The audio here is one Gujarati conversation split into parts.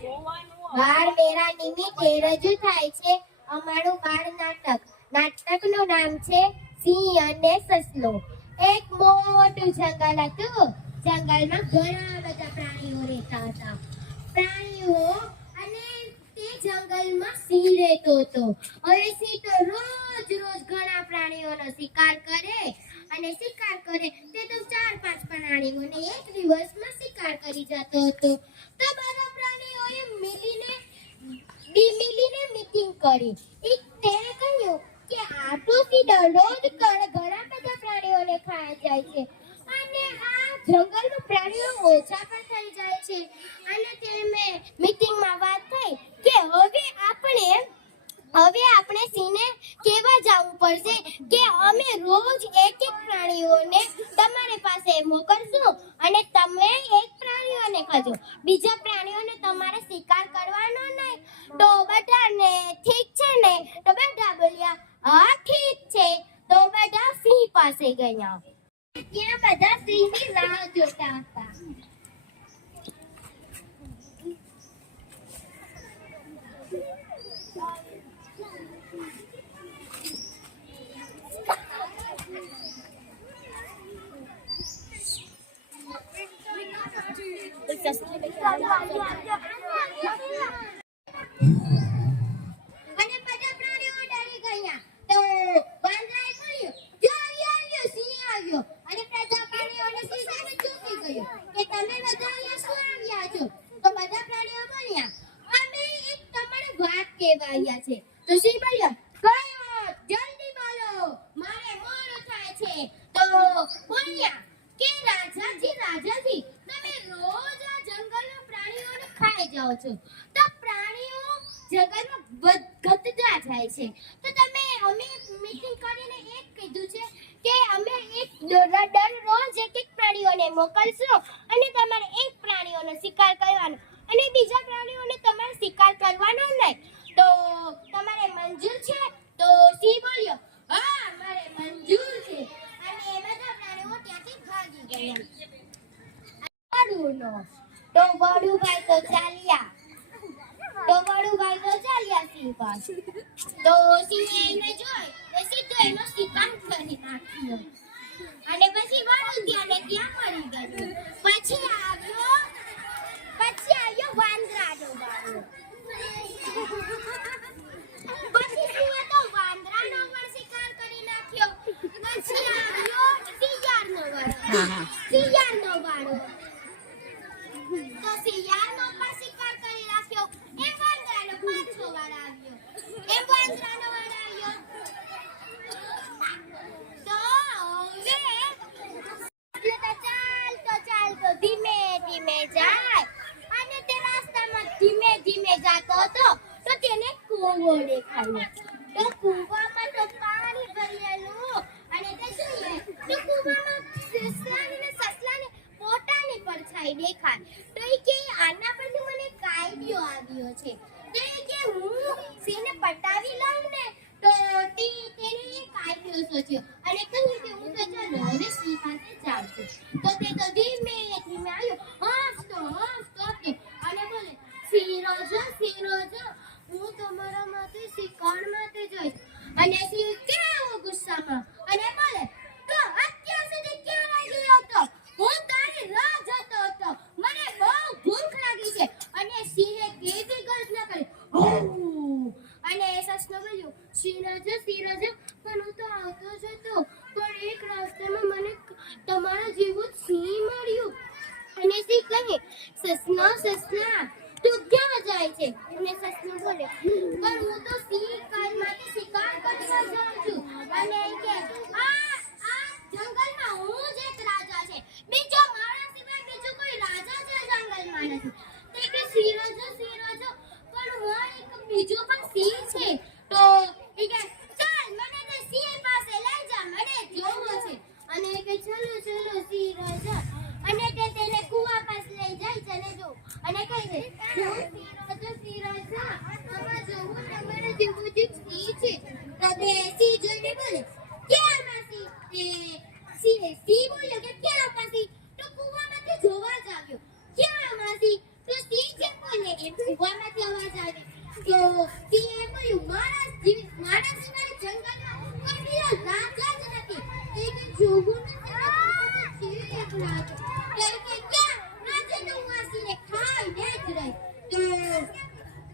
બાળ મેળા નિમિત્તે રજૂ થાય છે અમારું બાળ નાટક. નાટકનું નામ છે સિંહ અને સસલો. એક મોટું જંગલ હતું. જંગલમાં ઘણા બધા પ્રાણીઓ રહેતા હતા. પ્રાણીઓ અને તે જંગલમાં સિંહ રહેતો હતો. હવે સિંહ તો રોજ ઘણા પ્રાણીઓનો શિકાર કરે અને શિકાર કરે તે તો 4-5 પ્રાણીઓને એક દિવસમાં શિકાર કરી જતો હતો. તો બધા પ્રાણીઓએ મળીને મીટિંગ કરી. તેને કહ્યું કે આ તો દરરોજ ઘણા બધા પ્રાણીઓને ખાઈ જાય છે અને આ જંગલમાં પ્રાણીઓ ઓછા પણ થઈ જાય છે. અને તેમે મીટિંગમાં વાત થઈ કે હવે આપણે સિંહને કહેવા જવું પડશે કે અમે રોજ એક પ્રાણીઓને તમારી પાસે મોકલશું અને તમે એક પ્રાણીઓને ખાજો. બીજા પ્રાણીઓને તમારે શિકાર કરવાનો નહીં. તો બધાને ઠીક છે ને? તો બધા બોલ્યા હા ઠીક છે. તો બધા સિંહ પાસે ગયા. ત્યાં બધા સિંહની રાહ જોતા હતા. અને બધા પ્રાણીઓ ડરી ગયા. તો વાંદરાએ કહ્યું જો આવ્યો સિંહ આવ્યો. અને બધા પ્રાણીઓને સિંહ સામે ચૂકી ગયો કે તમે બધા અહીંયા શું આવ્યા છો? તો બધા પ્રાણીઓ બોલ્યા અમે એક તમારી વાત કહેવા આવ્યા છે. તો સિંહ બોલ્યો કયો જલ્દી બોલો મારે મોડું થાય છે. તો બોલ્યા કે રાજાજી તમે રોજ આ જંગલના પ્રાણીઓને ખાઈ જાઓ છો. તો પ્રાણીઓ જંગલમાં ઘટતા જાય છે. તો અમે મીટિંગ કરીને એક કીધું છે કે અમે દરરોજ એક પ્રાણીઓને મોકલશું અને તમારે એક પ્રાણીઓનો શિકાર કરવાનો અને બીજા પ્રાણીઓને તમારે શિકાર કરવાનો નહીં. તો તમારે મંજૂર છે? તો સિંહ બોલ્યો હા મારે મંજૂર છે. અને બધા પ્રાણીઓ ત્યાંથી ભાગી ગયા. તો વડુભાઈ તો ચાલ્યા સિંહ પાસે. તો સિંહે એને જોઈ તો સીધો એનો શિકાર કરી નાખ્યો અને પછી વડુ ત્યાં મરી ગયું. પછી આવ્યો વાંદરાનો વારો. પછી સિંહે તો વાંદરાનો પણ શિકાર કરી નાખ્યો. પછી આવ્યો શિયાળનો વારો. તો શિયાળનો પણ શિકાર કરી નાખ્યો. એમ વાંદરાનો પાછો વાર આવ્યો. તો હવે ચાલતો ધીમે જાય અને તે રસ્તામાં ધીમે જતો હતો. તો તેને કૂવો દેખાયો. તો કૂવામાં તો પાણી ભરેલું અને તે જોઈએ તો કૂવામાં સસલાને પોતાની પરછાઈ દેખાય. તો એ કે આના પરથી મને એક આઈડિયો આવ્યો છે. તો એ કે હું સિંહને પટાવી લઉં ને. તો તેને એક આઈડિયો સોચ્યો અને કહ્યું કે હું તો ચાલો હવે સિંહ પાસે જાઉં છું. તો તે તો ધીમે આવ્યો. હસતો અને બોલે સિંહ રોજો હું તમારા માટે શિકાર માટે જઈશ. અને સિંહ કેવો ગુસ્સામાં અને બોલે તો અત્યાર સુધી ક્યાં લાગ્યો હતો? હું તારી રાહ જોતો હતો. મને બહુ ભૂખ લાગી છે. અને સિંહે કેવી ગર્જના કરી અને સસલો બોલ્યો સિંહ રાજા પણ હું તો આવતો જ હતો પણ એક રસ્તામાં મને તમારા જેવું સિંહ મળ્યું. અને સિંહ કહે સસલા તું ક્યાં જાય છે? અને સસલો બોલે પણ હું તો સિંહ માટે શિકાર કરવા જાઉં છું. અને કે આ જંગલમાં હું જ એક રાજા છે. બીજો મારા સિવાય બીજો કોઈ રાજા છે જંગલમાં નથી. તે કે સિંહ રાજા પણ હું એક બીજો પણ સિંહ છે. તો એ કે ચાલ મને તે સિંહ પાસે લઈ જા મને જોવો છે. અને કે ચલો સિંહ રાજા. અને તેને કૂવા પાસે લઈ જાય ચલે જો અને કહે છે સિંહ રાજા આમાં જોવું તમારા જેવું જ સિંહ છે. તો તે સિંહ જોઈને બોલે ક્યાં માસી? સિંહ બોલ્યો કે ક્યાં માસી? તો કૂવામાંથી જોવા જ આવ્યો. ક્યાં માસી? તો સિંહ જે બોલે એક કૂવામાંથી અવાજ આવે તો તે બોલ્યું માણસ સિવાય જંગલમાં કોઈ બીજો રાજા જ નથી તે કે જોવું નથી છે એક રાજો તે કે ક્યાં આજે તો હું આસીને ખાઈને જ રહી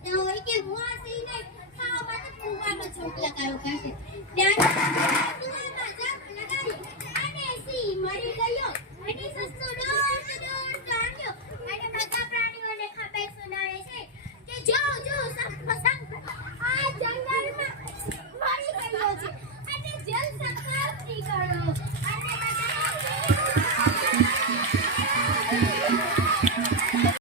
તો એ કે હું આસીને ખાવા માટે કૂવામાં છોક લગાવ્યો કાશે ત્યાં